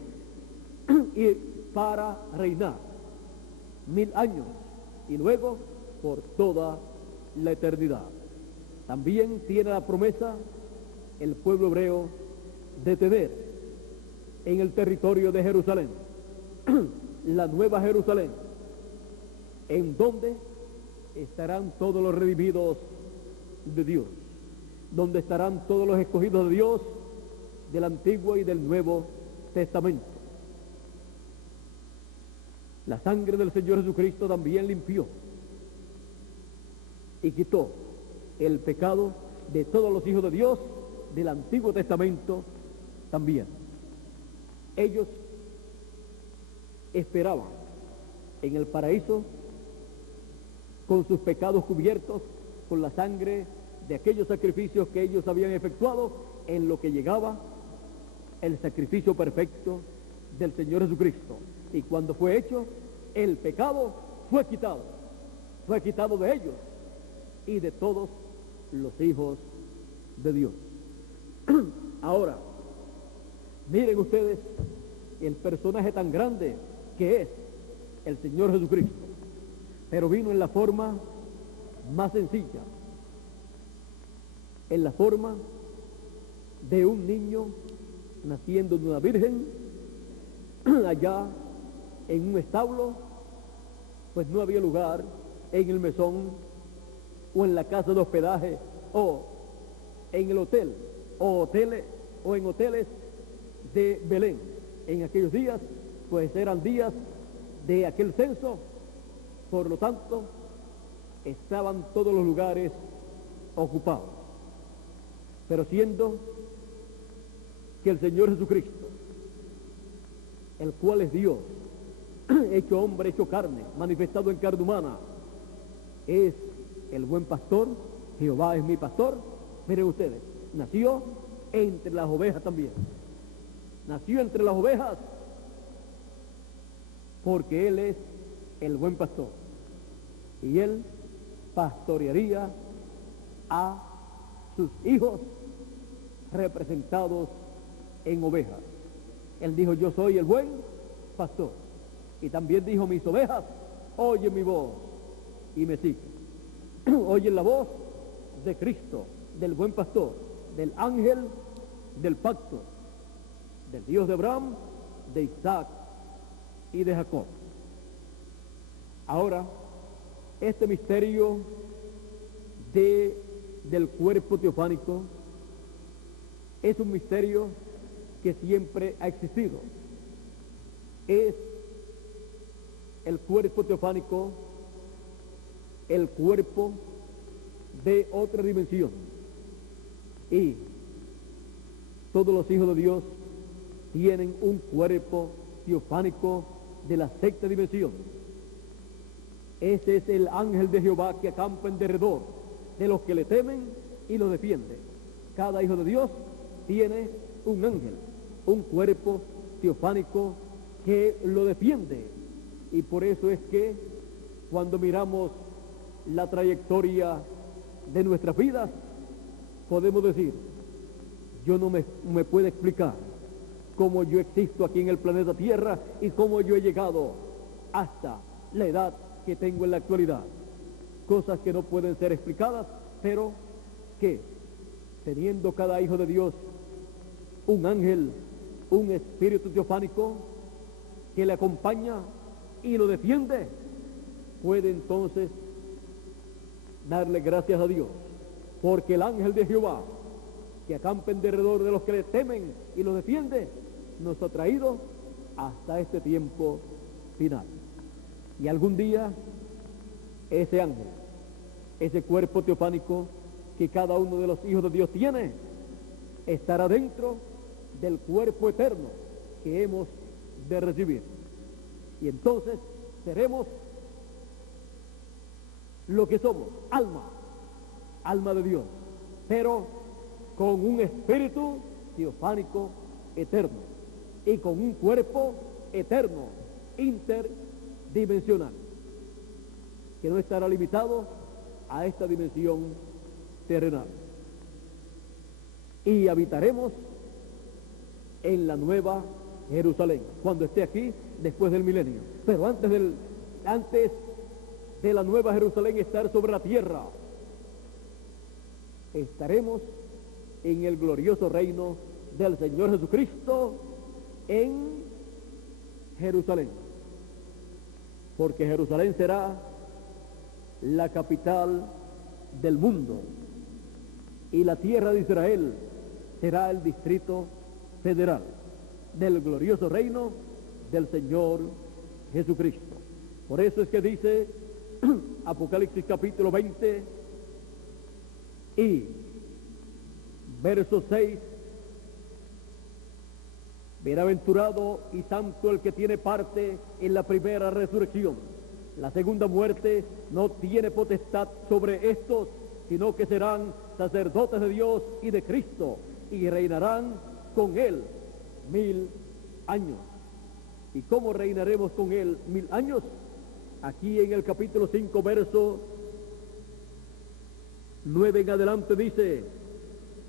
y para reinar 1000 años y luego por toda la eternidad. También tiene la promesa el pueblo hebreo de tener en el territorio de Jerusalén la nueva Jerusalén, en donde estarán todos los redimidos de Dios, donde estarán todos los escogidos de Dios del Antiguo y del Nuevo Testamento. La sangre del Señor Jesucristo también limpió y quitó el pecado de todos los hijos de Dios del Antiguo Testamento también. Ellos esperaban en el paraíso con sus pecados cubiertos con la sangre de aquellos sacrificios que ellos habían efectuado, en lo que llegaba el sacrificio perfecto del Señor Jesucristo. Y cuando fue hecho, el pecado fue quitado de ellos y de todos los hijos de Dios. Ahora, miren ustedes el personaje tan grande que es el Señor Jesucristo, pero vino en la forma más sencilla, en la forma de un niño naciendo de una virgen allá en un establo, pues no había lugar en el mesón o en la casa de hospedaje o en el hotel o en hoteles de Belén. En aquellos días, pues eran días de aquel censo, por lo tanto estaban todos los lugares ocupados. Pero siendo que el Señor Jesucristo, el cual es Dios, hecho hombre, hecho carne, manifestado en carne humana, es el buen pastor, Jehová es mi pastor, miren ustedes, nació entre las ovejas también. Nació entre las ovejas porque Él es el buen pastor. Y Él pastorearía a sus hijos representados en ovejas. Él dijo: yo soy el buen pastor. Y también dijo: mis ovejas oyen mi voz y me siguen. Oyen la voz de Cristo, del buen pastor, del ángel del pacto, del Dios de Abraham, de Isaac y de Jacob. Ahora, este misterio del cuerpo teofánico es un misterio que siempre ha existido. Es el cuerpo teofánico el cuerpo de otra dimensión, y todos los hijos de Dios tienen un cuerpo teofánico de la sexta dimensión. Ese es el ángel de Jehová que acampa en derredor de los que le temen y los defiende. Cada hijo de Dios tiene un ángel, un cuerpo teofánico que lo defiende. Y por eso es que cuando miramos la trayectoria de nuestras vidas, podemos decir: yo no me puedo explicar cómo yo existo aquí en el planeta Tierra y cómo yo he llegado hasta la edad que tengo en la actualidad. Cosas que no pueden ser explicadas, pero que, teniendo cada hijo de Dios un ángel, un espíritu teofánico que le acompaña y lo defiende, puede entonces darle gracias a Dios, porque el ángel de Jehová que acampa en derredor de los que le temen y lo defiende, nos ha traído hasta este tiempo final. Y algún día ese ángel, ese cuerpo teofánico que cada uno de los hijos de Dios tiene, estará dentro del cuerpo eterno que hemos de recibir. Y entonces seremos lo que somos: alma de Dios, pero con un espíritu teofánico eterno y con un cuerpo eterno, interdimensional, que no estará limitado a esta dimensión terrenal. Y habitaremos en la nueva Jerusalén cuando esté aquí después del milenio. Pero antes de la nueva Jerusalén estar sobre la tierra, estaremos en el glorioso reino del Señor Jesucristo en Jerusalén, porque Jerusalén será la capital del mundo y la tierra de Israel será el distrito federal del glorioso reino del Señor Jesucristo. Por eso es que dice Apocalipsis capítulo 20 y verso 6: bienaventurado y santo el que tiene parte en la primera resurrección. La segunda muerte no tiene potestad sobre estos, sino que serán sacerdotes de Dios y de Cristo, y reinarán con él 1000 años. ¿Y cómo reinaremos con él 1000 años? Aquí en el capítulo 5, verso 9 en adelante dice: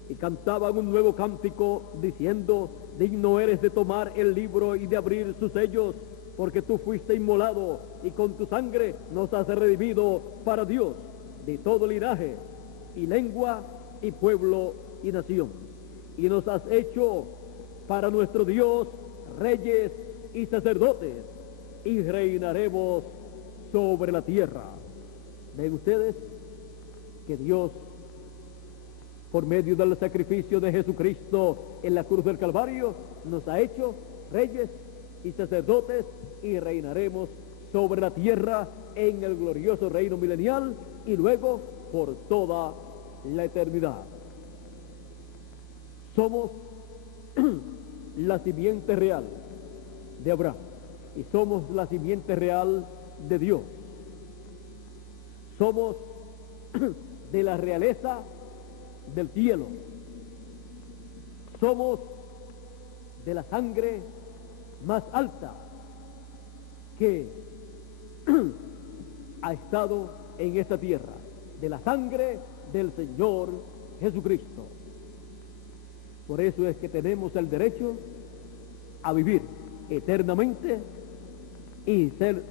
y cantaban un nuevo cántico diciendo: digno eres de tomar el libro y de abrir sus sellos, porque tú fuiste inmolado y con tu sangre nos has redimido para Dios de todo linaje y lengua y pueblo y nación, y nos has hecho para nuestro Dios reyes y sacerdotes, y reinaremos sobre la tierra. ¿Ven ustedes que Dios, por medio del sacrificio de Jesucristo en la cruz del Calvario, nos ha hecho reyes y sacerdotes, y reinaremos sobre la tierra en el glorioso reino milenial y luego por toda la eternidad? Somos la simiente real de Abraham y somos la simiente real de Dios. Somos de la realeza del cielo, somos de la sangre más alta que ha estado en esta tierra, de la sangre del Señor Jesucristo. Por eso es que tenemos el derecho a vivir eternamente y ser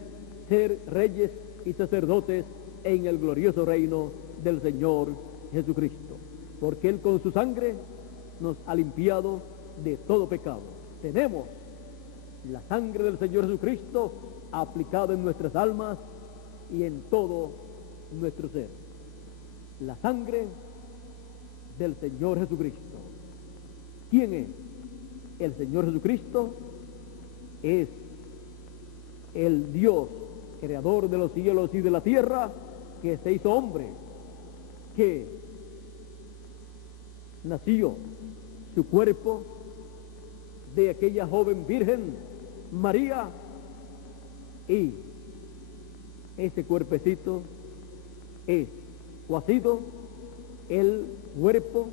reyes y sacerdotes en el glorioso reino del Señor Jesucristo, porque Él con su sangre nos ha limpiado de todo pecado. Tenemos la sangre del Señor Jesucristo aplicada en nuestras almas y en todo nuestro ser. la sangre del Señor Jesucristo. ¿Quién es el Señor Jesucristo? Es el Dios, creador de los cielos y de la tierra, que se hizo hombre, que nació su cuerpo de aquella joven virgen María, y ese cuerpecito es o ha sido el cuerpo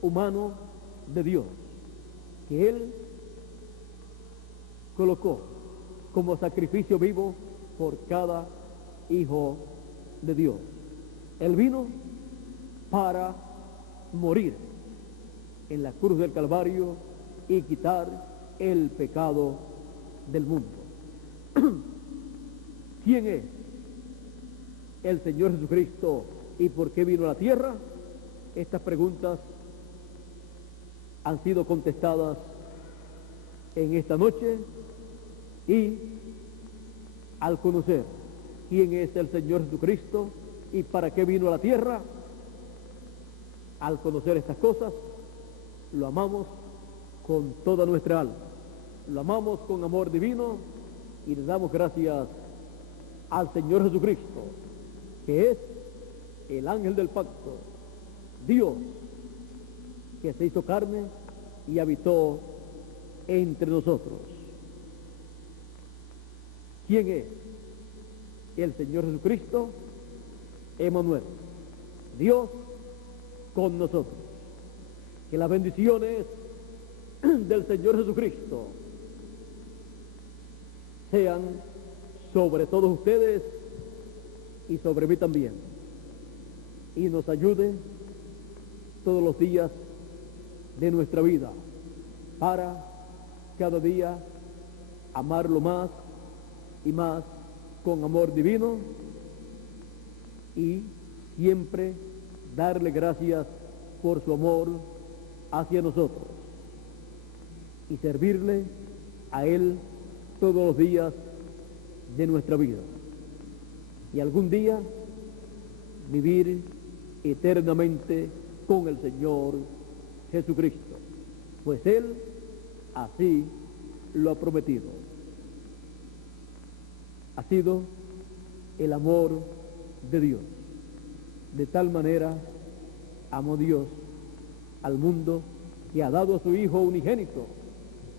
humano de Dios, que Él colocó como sacrificio vivo por cada hijo de Dios. Él vino para morir en la cruz del Calvario y quitar el pecado del mundo. ¿Quién es el Señor Jesucristo y por qué vino a la tierra? Estas preguntas han sido contestadas en esta noche, y al conocer quién es el Señor Jesucristo y para qué vino a la tierra, al conocer estas cosas, lo amamos con toda nuestra alma, lo amamos con amor divino y le damos gracias al Señor Jesucristo, que es el ángel del pacto, Dios, que se hizo carne y habitó entre nosotros. ¿Quién es el Señor Jesucristo? Emmanuel, Dios con nosotros. Que las bendiciones del Señor Jesucristo sean sobre todos ustedes y sobre mí también, y nos ayude todos los días de nuestra vida para cada día amarlo más y más con amor divino, y siempre darle gracias por su amor hacia nosotros y servirle a Él todos los días de nuestra vida, y algún día vivir eternamente con el Señor Jesucristo, pues Él así lo ha prometido. Ha sido el amor de Dios. De tal manera amó Dios al mundo, que ha dado a su Hijo unigénito,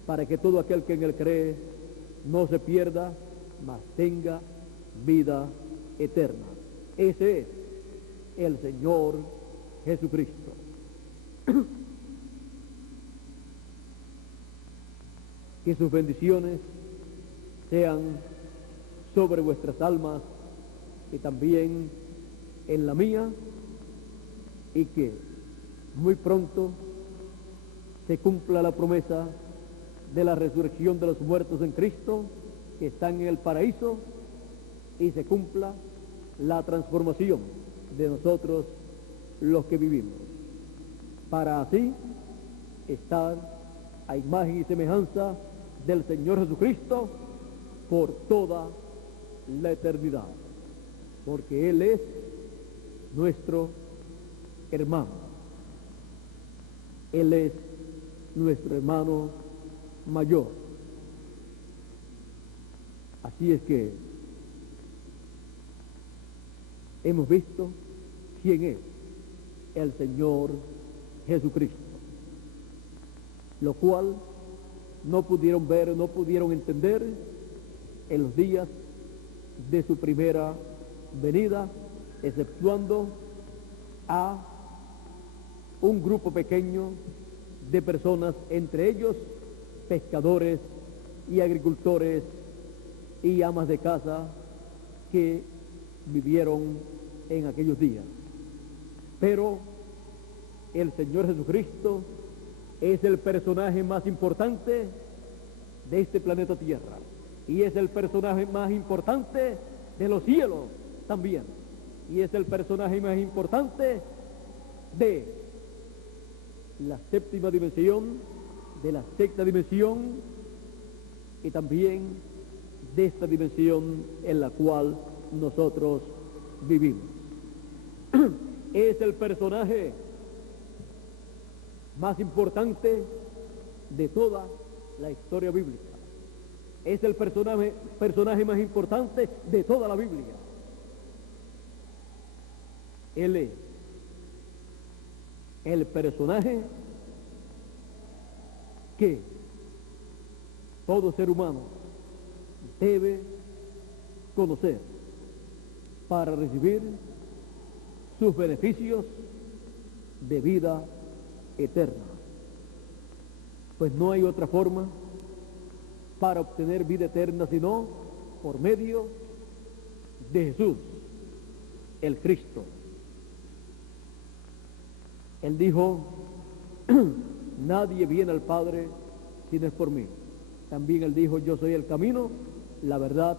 para que todo aquel que en Él cree no se pierda, mas tenga vida eterna. Ese es el Señor Jesucristo. Que sus bendiciones sean sobre vuestras almas y también en la mía, y que muy pronto se cumpla la promesa de la resurrección de los muertos en Cristo, que están en el paraíso, y se cumpla la transformación de nosotros los que vivimos, para así estar a imagen y semejanza del Señor Jesucristo por toda la eternidad, porque Él es nuestro hermano, Él es nuestro hermano mayor. Así es que hemos visto quién es el Señor Jesucristo, lo cual no pudieron ver, no pudieron entender en los días de su primera venida, exceptuando a un grupo pequeño de personas, entre ellos pescadores y agricultores y amas de casa que vivieron en aquellos días. Pero el Señor Jesucristo es el personaje más importante de este planeta Tierra, y es el personaje más importante de los cielos también, y es el personaje más importante de la séptima dimensión, de la sexta dimensión, y también de esta dimensión en la cual nosotros vivimos. es el personaje más importante de toda la historia bíblica. Es el personaje más importante de toda la Biblia. Él es el personaje que todo ser humano debe conocer para recibir sus beneficios de vida eterna. Pues no hay otra forma para obtener vida eterna sino por medio de Jesús, el Cristo. Él dijo, nadie viene al Padre si no es por mí. También él dijo, yo soy el camino, la verdad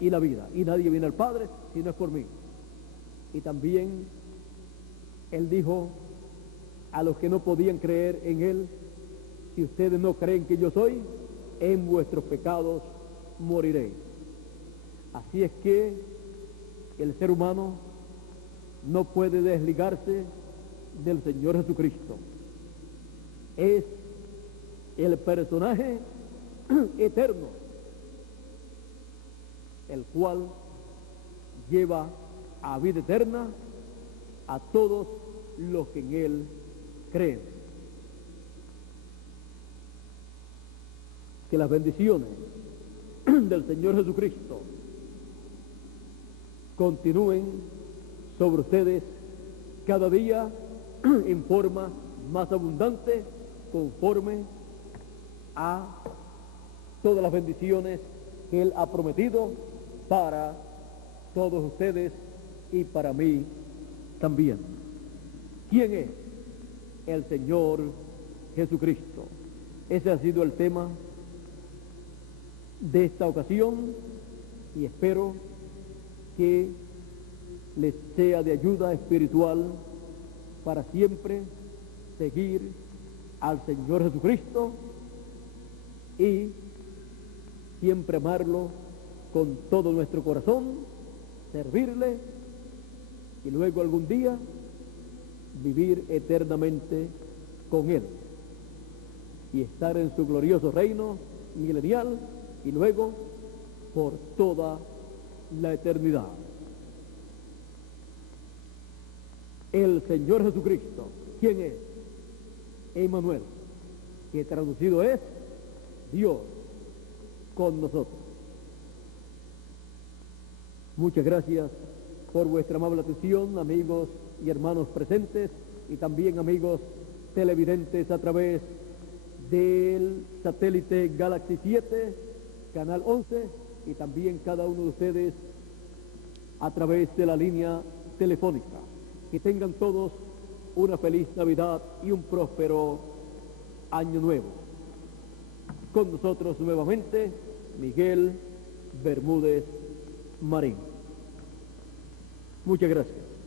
y la vida. Y nadie viene al Padre si no es por mí. Y también él dijo a los que no podían creer en él, si ustedes no creen que yo soy, en vuestros pecados moriréis. Así es que el ser humano no puede desligarse del Señor Jesucristo. Es el personaje eterno, el cual lleva a vida eterna a todos los que en Él creen. Que las bendiciones del Señor Jesucristo continúen sobre ustedes cada día en forma más abundante, conforme a todas las bendiciones que Él ha prometido para todos ustedes y para mí también. ¿Quién es? El Señor Jesucristo. Ese ha sido el tema de esta ocasión y espero que les sea de ayuda espiritual para siempre seguir al Señor Jesucristo y siempre amarlo con todo nuestro corazón, servirle y luego algún día vivir eternamente con Él y estar en su glorioso reino milenial y luego por toda la eternidad. El Señor Jesucristo, ¿quién es? Emmanuel, que traducido es Dios con nosotros. Muchas gracias por vuestra amable atención, amigos y hermanos presentes y también amigos televidentes a través del satélite Galaxy 7, canal 11 y también cada uno de ustedes a través de la línea telefónica. Que tengan todos una feliz Navidad y un próspero Año Nuevo. Con nosotros nuevamente Miguel Bermúdez Marín. Muchas gracias.